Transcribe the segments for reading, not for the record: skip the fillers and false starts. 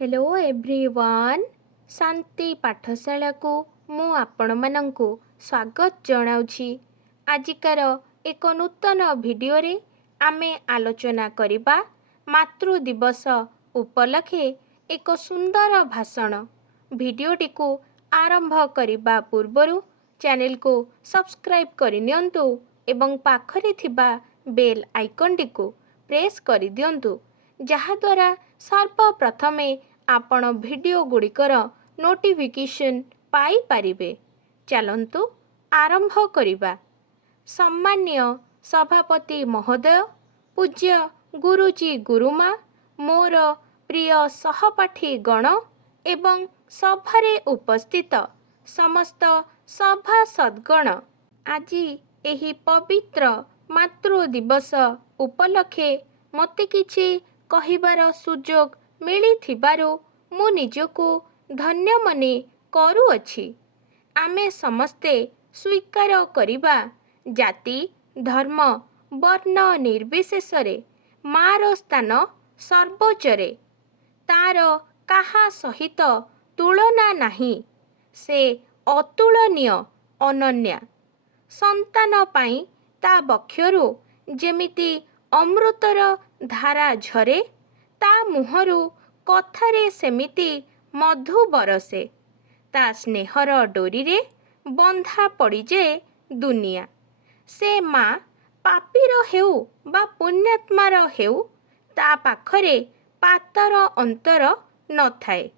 Hello everyone शांति पाठशाला को मु आपण मानंकु स्वागत जनाउछि। आजिकार एक नूतन वीडियो रे आमे आलोचना करिबा मातृ दिवस उपलक्षे एक सुंदर भाषण। वीडियोटी को आरंभ करिबा पूर्वरु चैनल को सब्सक्राइब करिनियंतु एवं पाखरे थिबा बेल आइकन को प्रेस करि दियंतु जहा द्वारा सर्वप्रथमे आपण वीडियो गुड़िकर नोटिफिकेशन पाई परिबे। चलंतु आरंभ करिबा। सम्मान्य सभापति महोदय, पूज्य गुरुजी गुरुमा, मोर प्रिय सहपाठी गण एवं सभारे उपस्थित समस्त सभासदगण, आजी एही पवित्र मातृ दिवस उपलक्षे मते किछि कहिबार सुजोग मिलिथिबारु मु निजको धन्य मने करूअछि। आमे समस्ते स्वीकार करिबा जाति धर्म वर्ण निर्विशेषरे मार स्थान सर्वोच्चरे। तार काहा सहित तुलना नाही। से अतुलनीय अनन्या। संतान पाई ता बक्षरु जेमिति अमृतर धारा झरे, ता मुहरु कथारे सेमिति मधु बरसे। ता स्नेहर डोरी रे बंधा पड़ी जे दुनिया। से माँ पापीर हेउ बा पुण्यात्मार हेउ, ता पाखरे पातर अंतर न थाए।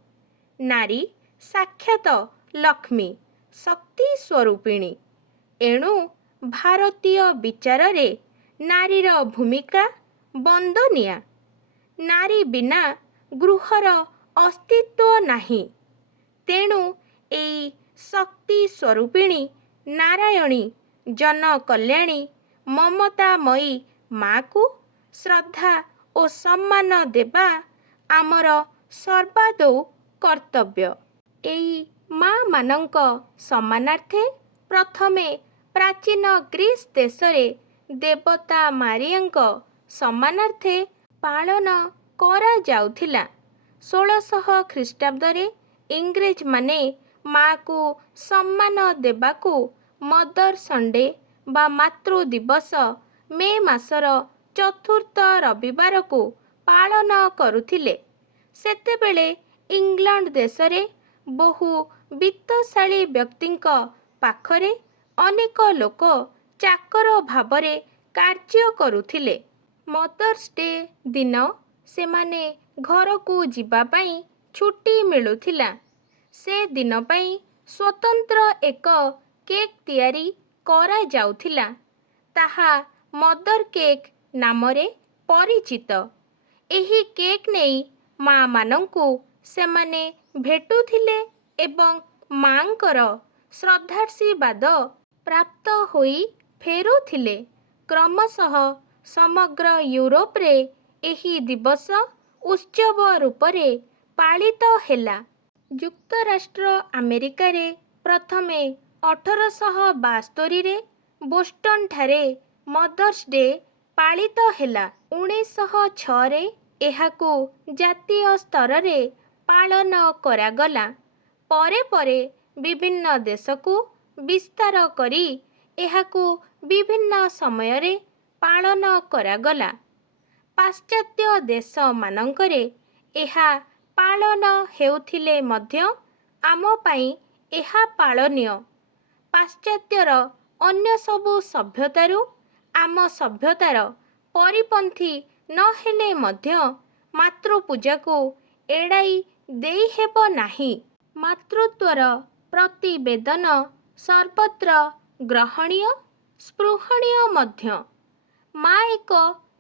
नारी साक्षात लक्ष्मी शक्ति स्वरूपिणी। एणु भारतीय विचार रे नारीर भूमिका बंदनिया। नारी बिना गृहर अस्तित्व नाही। तेणु एई शक्ति स्वरूपिणी नारायणी जन कल्याणी ममतामयी माँ को श्रद्धा और सम्मान देबा आमर सर्वादौ कर्तव्य। एई माँ मानंक सम्मानार्थे प्रथमे प्राचीन ग्रीस देशरे देवता मारियांक सम्मानार्थे पालन करा जाउथिला। 1600 ख्रीष्टाब्दरे इंग्रेज माने माँ को सम्मान देबाकू मदर संडे बा मातृ दिवस मे मासर चतुर्थ रविवार को पालन करुथिले। सेतेबेले इंग्लैंड देशरे बहु वित्तशाली व्यक्तिंक पाखरे अनेक लोक चाकर भावरे कार्य करुथिले। मदर्स डे दिन सेमाने घर को जीवा पाई छुट्टी मिलुथिला। से दिन पाई स्वतंत्र एक केक तियारी करा जाउथिला। ताहा मदर केक नामरे परिचित। एही केक नेई माँ मानंकु सेमाने भेटुथिले एवं माँकर श्रद्धाशीर्वाद प्राप्त होई फेरुथिले। क्रमशः समग्र यूरोप रे एही दिवस उत्सव रूपरे पालित हेला। युक्तराष्ट्र अमेरिका रे प्रथमे 1872 रे बोस्टन ठारे मदर्स डे पालित हेला। 1906 रे एहाकू जातीय स्तर रे पालन करागला। परे परे विभिन्न देश को विस्तार करी एहाकू विभिन्न समय रे पालन करागला। पाश्चात्य देश मानंकरे एहा पालन हेउथिले मध्य आम पाई एहा पालनीय। पाश्चात्यर अन्य सबु सभ्यतारु आम सभ्यतार परिपंथी न हेले मध्य मातृपूजा को एड़ाई देई हेबो नाही। मातृत्वर प्रतिवेदन सर्वत्र ग्रहणीय स्पृहणीय मध्य। माँ एक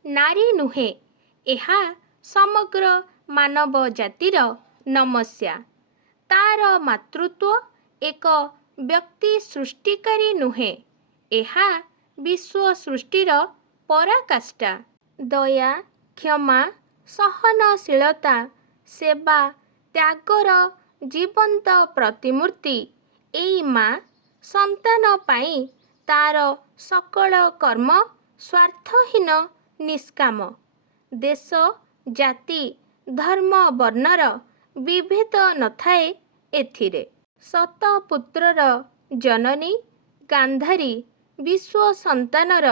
नारी नुहे, एहा समग्र मानव जातिर नमस्या। तार मातृत्व एक व्यक्ति सृष्टिकारी नुहे, एहा विश्व सृष्टिर पराकाष्ठा। दया क्षमा सहनशीलता सेवा त्यागर जीवंत प्रतिमूर्ति एई माँ संतान पाई तार सकल कर्म स्वार्थहीन निष्काम। देश जाति धर्म वर्णर ବିଭେଦ ନଥାଏ ଏଥିରେ। ଶତପୁତ୍ରର ଜନନୀ ଗାନ୍ଧାରୀ ବିଶ୍ୱ ସନ୍ତାନର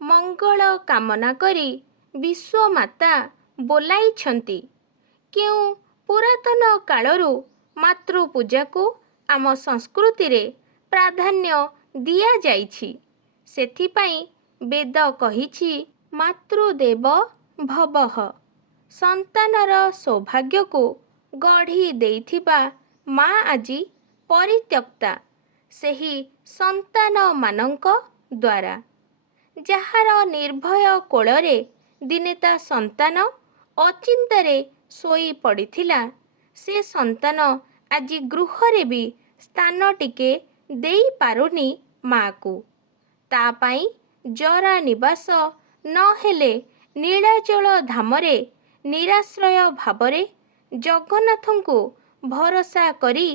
ମଙ୍ଗଳ କାମନା କରି ବିଶ୍ୱମାତା ବୋଲାଇଛନ୍ତି। କେଉଁ ପୁରାତନ କାଳରୁ ମାତୃପୂଜାକୁ ଆମ ସଂସ୍କୃତିରେ ପ୍ରାଧାନ୍ୟ ଦିଆଯାଇଛି। ସେଥିପାଇଁ ବେଦ କହିଛି ମାତୃଦେବ ଭବଃ। ସନ୍ତାନର ସୌଭାଗ୍ୟକୁ ଗଢ଼ି ଦେଇଥିବା ମା ଆଜି ପରିତ୍ୟକ୍ତା ସେହି ସନ୍ତାନମାନଙ୍କ ଦ୍ୱାରା। ଯାହାର ନିର୍ଭୟ କୋଳରେ ଦିନେ ତା ସନ୍ତାନ ଅଚିନ୍ତାରେ ଶୋଇ ପଡ଼ିଥିଲା, ସେ ସନ୍ତାନ ଆଜି ଗୃହରେ ବି ସ୍ଥାନ ଟିକେ ଦେଇପାରୁନି ମା'କୁ। ତା ପାଇଁ ଜରା ନିବାସ ନହେଲେ ନୀଳାଚଳ ଧାମରେ ନିରାଶ୍ରୟ ଭାବରେ ଜଗନ୍ନାଥଙ୍କୁ ଭରସା କରି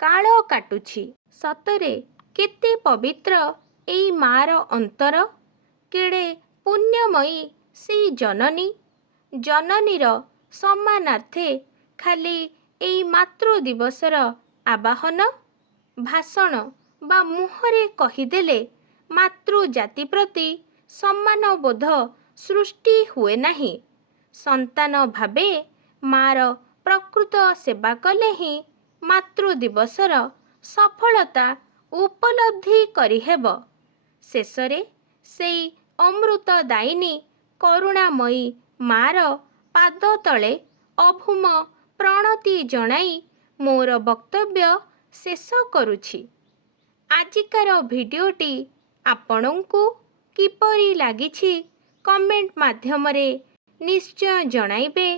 କାଳ କାଟୁଛି। ସତରେ କେତେ ପବିତ୍ର ଏଇ ମା'ର ଅନ୍ତର, କେଡ଼େ ପୁଣ୍ୟମୟୀ ସେଇ ଜନନୀ। ଜନନୀର ସମ୍ମାନାର୍ଥେ ଖାଲି ଏଇ ମାତୃ ଦିବସର ଆବାହନ, ଭାଷଣ ବା ମୁହଁରେ କହିଦେଲେ ମାତୃଜାତି ପ୍ରତି ସମ୍ମାନବୋଧ ସୃଷ୍ଟି ହୁଏ ନାହିଁ। ସନ୍ତାନ ଭାବେ ମା'ର ପ୍ରକୃତ ସେବା କଲେ ହିଁ ମାତୃଦିବସର ସଫଳତା ଉପଲବ୍ଧି କରିହେବ। ଶେଷରେ ସେଇ ଅମୃତଦାୟିନୀ କରୁଣାମୟୀ ମା'ର ପାଦତଳେ ଅଭୂମ ପ୍ରଣତି ଜଣାଇ ମୋର ବକ୍ତବ୍ୟ ଶେଷ କରୁଛି। ଆଜିକାର ଭିଡ଼ିଓଟି ଆପଣଙ୍କୁ କିପରି ଲାଗିଛି କମେଣ୍ଟ ମାଧ୍ୟମରେ ନିଶ୍ଚୟ ଜଣାଇବେ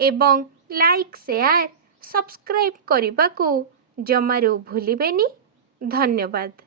ଏବଂ ଲାଇକ୍, ସେୟାର, ସବସ୍କ୍ରାଇବ୍ କରିବାକୁ ଜମାରୁ ଭୁଲିବେନି। ଧନ୍ୟବାଦ।